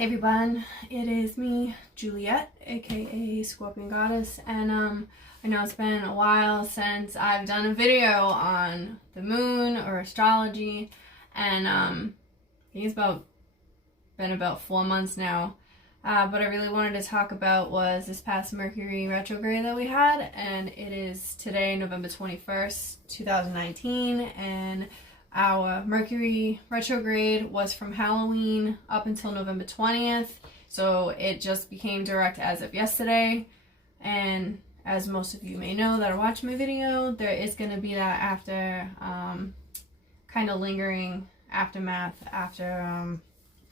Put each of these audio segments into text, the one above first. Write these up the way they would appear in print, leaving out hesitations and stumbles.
Hey everyone, it is me, Juliet, aka Scorpion Goddess, and I know it's been a while since I've done a video on the moon or astrology, and I think it's been about 4 months now. What I really wanted to talk about was this past Mercury Retrograde that we had, and it is today, November 21st, 2019, and our Mercury Retrograde was from Halloween up until November 20th, so it just became direct as of yesterday. And as most of you may know that are watching my video, there is going to be that after kind of lingering aftermath after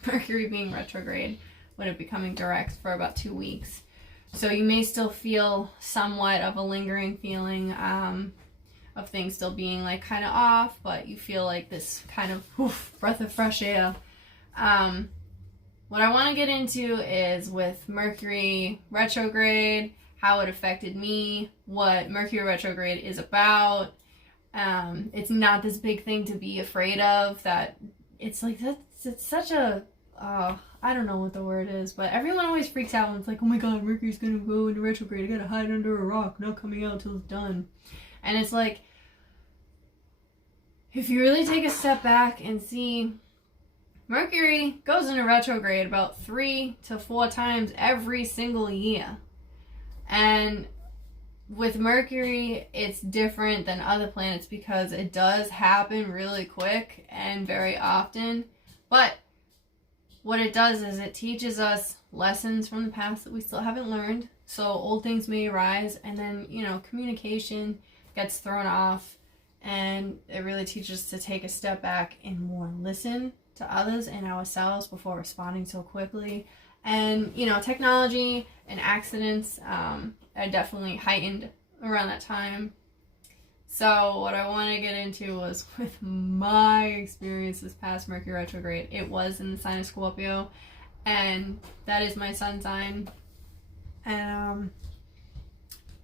Mercury being retrograde, with it becoming direct for about 2 weeks. So you may still feel somewhat of a lingering feeling of things still being like kind of off, but you feel like this kind of breath of fresh air. What I want to get into is with Mercury retrograde, how it affected me, what Mercury retrograde is about. It's not this big thing to be afraid of, that it's like it's such a I don't know what the word is, but everyone always freaks out when it's like, oh my god, Mercury's gonna go into retrograde, I gotta hide under a rock, not coming out till it's done. And it's like, if you really take a step back and see, Mercury goes into retrograde about 3 to 4 times every single year. And with Mercury, it's different than other planets because it does happen really quick and very often. But what it does is it teaches us lessons from the past that we still haven't learned. So old things may arise, and then, communication gets thrown off. And it really teaches us to take a step back and more listen to others and ourselves before responding so quickly. And, technology and accidents are definitely heightened around that time. So what I want to get into was with my experience this past Mercury retrograde. It was in the sign of Scorpio, and that is my sun sign. And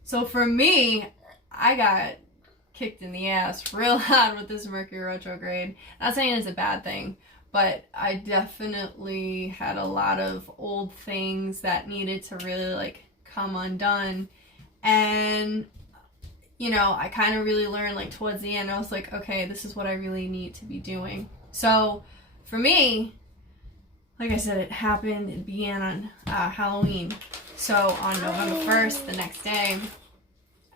so for me, I got kicked in the ass real hard with this Mercury retrograde. Not saying it's a bad thing, but I definitely had a lot of old things that needed to really come undone. And I kind of really learned towards the end, I was like, okay, this is what I really need to be doing. So for me, like I said, it began on Halloween. So on November 1st, the next day,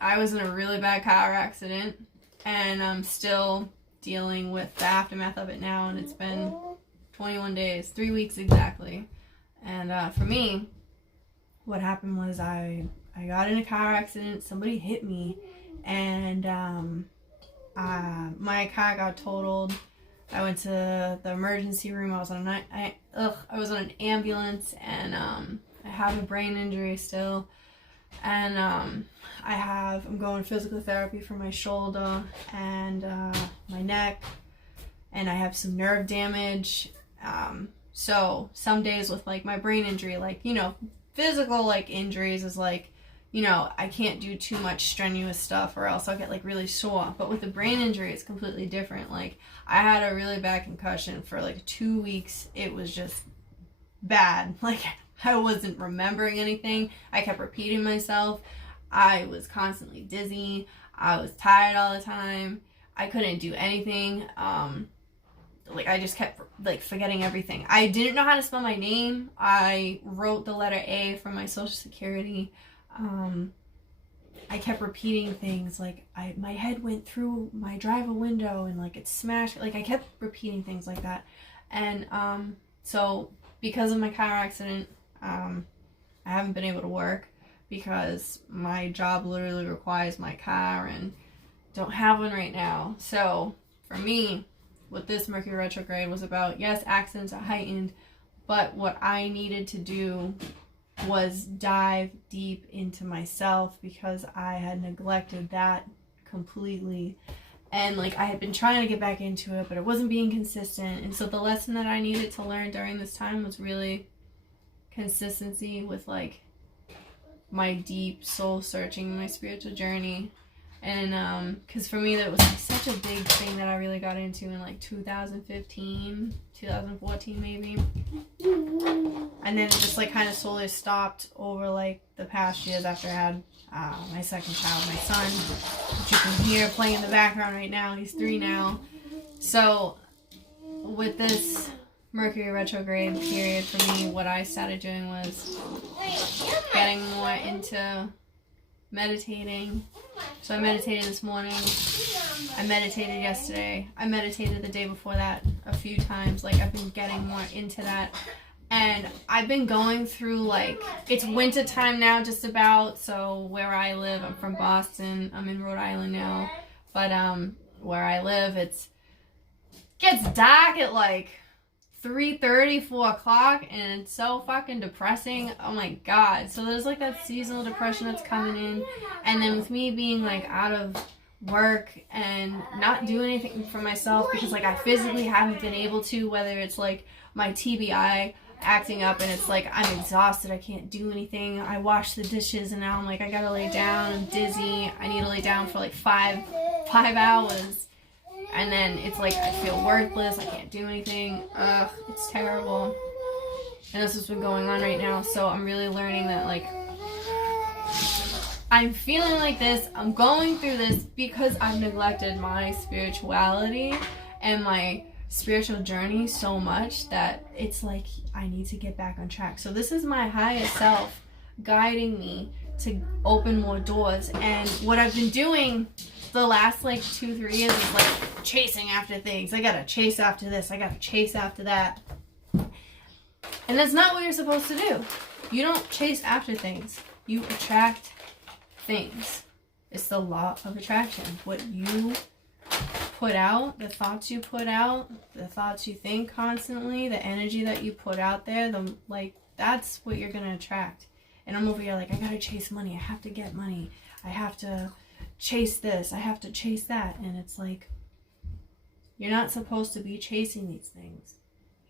I was in a really bad car accident, and I'm still dealing with the aftermath of it now, and it's been 21 days, 3 weeks exactly. And for me, what happened was I got in a car accident, somebody hit me, and my car got totaled. I went to the emergency room. I was on an ambulance, and I have a brain injury still. And I'm going physical therapy for my shoulder and my neck, and I have some nerve damage. So some days with my brain injury, physical injuries is I can't do too much strenuous stuff or else I'll get really sore. But with the brain injury, it's completely different. I had a really bad concussion for 2 weeks. It was just bad. I wasn't remembering anything. I kept repeating myself. I was constantly dizzy. I was tired all the time. I couldn't do anything. I just kept forgetting everything. I didn't know how to spell my name. I wrote the letter A from my social security. I kept repeating things my head went through my driver window and it smashed. I kept repeating things like that. And so because of my car accident, I haven't been able to work because my job literally requires my car and don't have one right now. So for me, what this Mercury retrograde was about, yes, accidents are heightened, but what I needed to do was dive deep into myself because I had neglected that completely. And I had been trying to get back into it, but it wasn't being consistent. And so the lesson that I needed to learn during this time was really consistency with my deep soul searching, my spiritual journey. And because for me that was such a big thing that I really got into in 2015, 2014 maybe. And then it just like kind of slowly stopped over like the past years after I had my second child, my son, which you can hear playing in the background right now. He's 3 now. So with this Mercury retrograde period for me, what I started doing was getting more into meditating. So I meditated this morning. I meditated yesterday. I meditated the day before that a few times. Like, I've been getting more into that. And I've been going through, like, it's winter time now just about. So where I live, I'm from Boston. I'm in Rhode Island now. But where I live, it gets dark at like 3:30, 4 o'clock, and it's so fucking depressing. Oh my god. So there's like that seasonal depression that's coming in, and then with me being like out of work and not doing anything for myself because like I physically haven't been able to, whether it's like my TBI acting up and it's like I'm exhausted, I can't do anything. I wash the dishes and now I'm like I gotta lay down, I'm dizzy, I need to lay down for like five hours. And then it's like I feel worthless, I can't do anything. Ugh, it's terrible. And this has been going on right now, so I'm really learning that like I'm feeling like this, I'm going through this because I've neglected my spirituality and my spiritual journey so much that it's like I need to get back on track. So this is my higher self guiding me to open more doors. And what I've been doing the last like 2-3 years is like chasing after things. I gotta chase after this, I gotta chase after that. And that's not what you're supposed to do. You don't chase after things, you attract things. It's the law of attraction. What you put out, the thoughts you put out, the thoughts you think constantly, the energy that you put out there, that's what you're gonna attract. And I'm over here like, I gotta chase money, I have to get money, I have to chase this, I have to chase that. And it's like, you're not supposed to be chasing these things.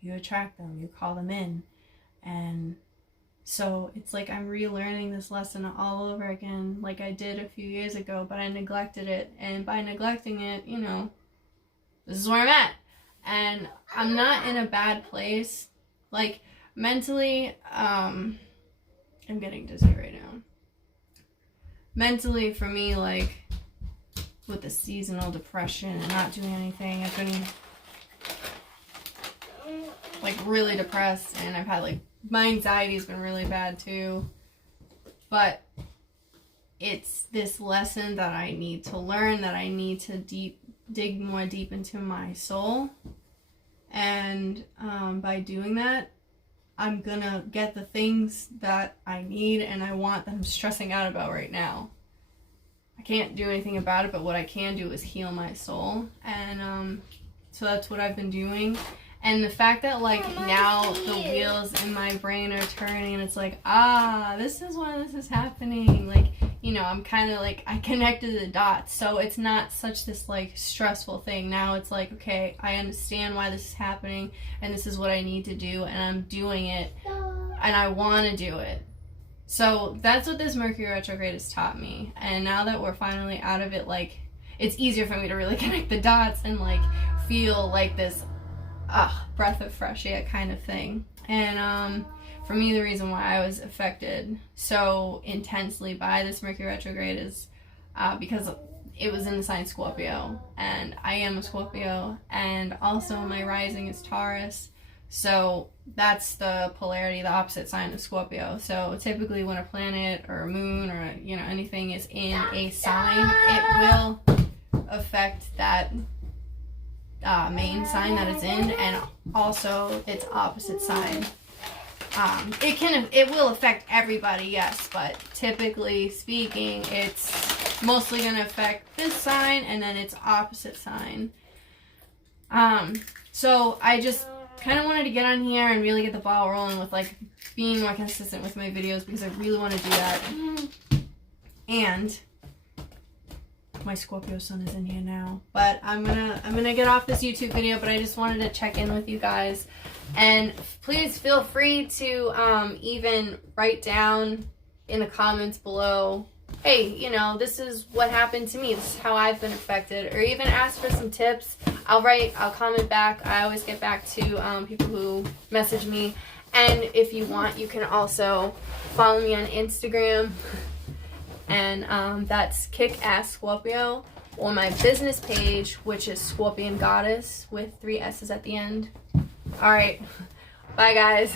You attract them, you call them in. And so it's like I'm relearning this lesson all over again like I did a few years ago, but I neglected it. And by neglecting it, you know, this is where I'm at. And I'm not in a bad place. Like, mentally, I'm getting dizzy right now. Mentally, for me, like, with the seasonal depression and not doing anything, I've been, like, really depressed. And I've had, like, my anxiety's been really bad, too. But it's this lesson that I need to learn, that I need to dig more deep into my soul. And by doing that, I'm gonna get the things that I need and I want that I'm stressing out about right now. I can't do anything about it, but what I can do is heal my soul. And so that's what I've been doing. And the fact that like now the wheels in my brain are turning and it's like, this is why this is happening. Like, you know, I'm kind of like, I connected the dots. So it's not such this like stressful thing. Now it's like, okay, I understand why this is happening and this is what I need to do and I'm doing it and I want to do it. So that's what this Mercury retrograde has taught me. And now that we're finally out of it, like, it's easier for me to really connect the dots and like feel like this breath of fresh air kind of thing. And for me, the reason why I was affected so intensely by this Mercury retrograde is because it was in the sign Scorpio, and I am a Scorpio, and also my rising is Taurus. So that's the polarity, the opposite sign of Scorpio. So typically when a planet or a moon or, you know, anything is in a sign, it will affect that main sign that it's in, and also its opposite sign. It will affect everybody, yes, but typically speaking, it's mostly going to affect this sign and then its opposite sign. So I just kind of wanted to get on here and really get the ball rolling with like being more consistent with my videos because I really want to do that. And my Scorpio sun is in here now, but I'm gonna get off this YouTube video, but I just wanted to check in with you guys. And please feel free to even write down in the comments below, hey, you know, this is what happened to me, this is how I've been affected, or even ask for some tips. I'll comment back. I always get back to people who message me And if you want, you can also follow me on Instagram, and that's Kick Ass Scorpio, or my business page, which is Scorpion Goddess with 3 S's at the end. All right, bye guys.